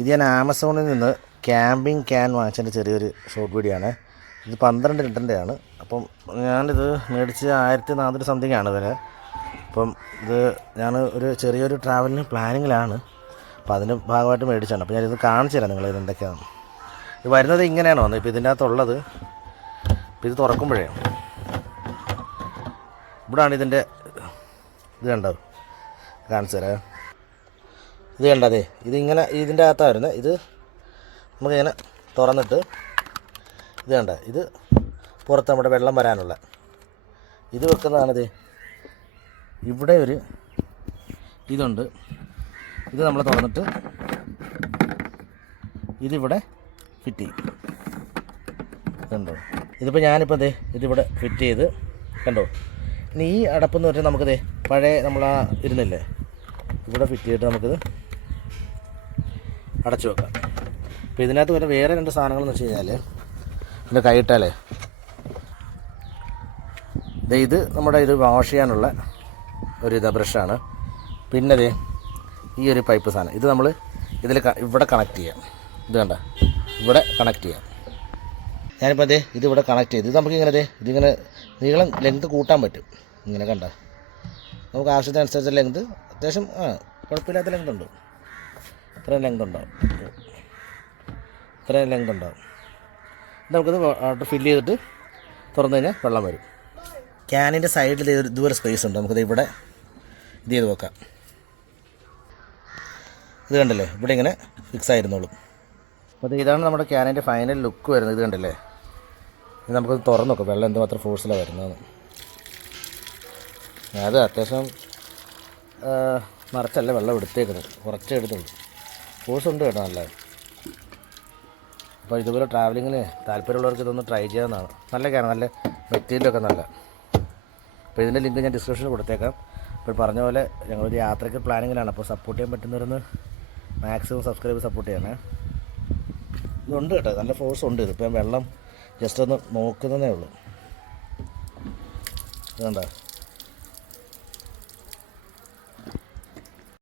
ഇത് ഞാൻ ആമസോണിൽ നിന്ന് ക്യാമ്പിംഗ് ക്യാൻ വാങ്ങിച്ചതിൻ്റെ ചെറിയൊരു ഷോർട്ട് വീഡിയോ ആണ്. ഇത് 12 ലിറ്ററിൻ്റെയാണ്. അപ്പം ഞാനിത് മേടിച്ച് 1400 സംതിങ് ആണ് വില. അപ്പം ഇത് ഞാൻ ഒരു ചെറിയൊരു ട്രാവലിന് പ്ലാനിങ്ങിലാണ്. അപ്പോൾ അതിൻ്റെ ഭാഗമായിട്ട് മേടിച്ചാണ്. അപ്പോൾ ഞാനിത് കാണിച്ചു തരാം നിങ്ങൾ ഇതെന്തൊക്കെയാണ്. ഇത് വരുന്നത് ഇങ്ങനെയാണോ വന്നത്. ഇപ്പോൾ ഇതിൻ്റെ അകത്തുള്ളത് ഇപ്പോൾ ഇത് തുറക്കുമ്പോഴേ ഇവിടാണ് ഇതിൻ്റെ ഇത് കണ്ടോ, കാണിച്ചു തരാം. ഇത് കണ്ടതേ, ഇതിങ്ങനെ ഇതിൻ്റെ അകത്താണ് വരുന്നത്. ഇത് നമുക്കിങ്ങനെ തുറന്നിട്ട് ഇത് കണ്ട, ഇത് പുറത്ത് നമ്മുടെ വെള്ളം വരാനുള്ള ഇത് വെക്കുന്നതാണിത്. ഇവിടെ ഒരു ഇതുണ്ട്, ഇത് നമ്മൾ തുറന്നിട്ട് ഇതിവിടെ ഫിറ്റ് ചെയ്യും. കണ്ടോ, ഇതിപ്പോൾ ഞാനിപ്പോൾ ദേ ഇതിവിടെ ഫിറ്റ് ചെയ്ത് കണ്ടോ. ഇനി ഈ അടപ്പെന്ന് വെച്ചാൽ നമുക്കിതേ പഴയ നമ്മളാ ഇരുന്നില്ലേ ഇവിടെ ഫിറ്റ് ചെയ്തിട്ട് നമുക്കിത് അടച്ചു വെക്കാം. അപ്പോൾ ഇതിനകത്ത് വരെ വേറെ 2 സാധനങ്ങളെന്ന് വെച്ച് കഴിഞ്ഞാൽ ഇതിൻ്റെ കൈയിട്ടാലേ ഇത് നമ്മുടെ ഇത് വാഷ് ചെയ്യാനുള്ള ഒരു ബ്രഷാണ്. പിന്നെ ദേ ഈ ഒരു പൈപ്പ് സാധനം ഇത് നമ്മൾ ഇതിൽ ഇവിടെ കണക്ട് ചെയ്യാം. ഇത് കണ്ട, ഇവിടെ കണക്ട് ചെയ്യാം. ഞാനിപ്പോൾ അതേ ഇതിവിടെ കണക്ട് ചെയ്ത് ഇത് നമുക്കിങ്ങനെ ഇതിങ്ങനെ നീളം ലെങ്ത് കൂട്ടാൻ പറ്റും. ഇങ്ങനെ കണ്ട നമുക്ക് ആവശ്യത്തിനനുസരിച്ച് ലെങ്ത് അത്യാവശ്യം കുഴപ്പമില്ലാത്ത ലെങ്ത് ഉണ്ട്. ഇത്രയും ലെങ്ത് ഉണ്ടാവും, ഇത്രയും ലെങ്ത് ഉണ്ടാവും. നമുക്കിത് ഫില്ല് ചെയ്തിട്ട് തുറന്നു കഴിഞ്ഞാൽ വെള്ളം വരും. ക്യാനിൻ്റെ സൈഡിൽ ഇതുവരെ സ്പേസ് ഉണ്ട്. നമുക്കിത് ഇവിടെ ഇത് ചെയ്ത് വെക്കാം. ഇത് കണ്ടല്ലേ, ഇവിടെ ഇങ്ങനെ ഫിക്സ് ആയിരുന്നോളും. അപ്പോൾ ഇതാണ് നമ്മുടെ ക്യാനിൻ്റെ ഫൈനൽ ലുക്ക് വരുന്നത്. ഇത് കണ്ടല്ലേ, ഇത് നമുക്കത് തുറന്നു നോക്കാം വെള്ളം എന്തുമാത്രം ഫോഴ്സിലാണ് വരുന്നതെന്ന്. അത് അത്യാവശ്യം നിറച്ചല്ല വെള്ളം എടുത്തേക്കുന്നത്, കുറച്ചേ എടുത്തുള്ളൂ. ഫോഴ്സ് ഉണ്ട് കേട്ടോ നല്ല. അപ്പോൾ ഇതുപോലെ ട്രാവലിങ്ങിന് താല്പര്യമുള്ളവർക്ക് ഇതൊന്ന് ട്രൈ ചെയ്യാവുന്നതാണ്. നല്ല ക്യാൻ, നല്ല മെറ്റീരിയലൊക്കെ നല്ല. അപ്പോൾ ഇതിൻ്റെ ലിങ്ക് ഞാൻ ഡിസ്ക്രിപ്ഷനിൽ കൊടുത്തേക്കാം. ഇപ്പോൾ പറഞ്ഞ പോലെ ഞങ്ങളൊരു യാത്രയ്ക്ക് പ്ലാനിങ്ങിലാണ്. അപ്പോൾ സപ്പോർട്ട് ചെയ്യാൻ പറ്റുന്നവരൊന്ന് മാക്സിമം സബ്സ്ക്രൈബ് സപ്പോർട്ട് ചെയ്യണേ. ഇതുണ്ട് കേട്ടോ, നല്ല ഫോഴ്സ് ഉണ്ട്. ഇതിപ്പോൾ വെള്ളം ജസ്റ്റ് ഒന്ന് നോക്കുന്നതേ ഉള്ളൂ. ഇതുണ്ടോ.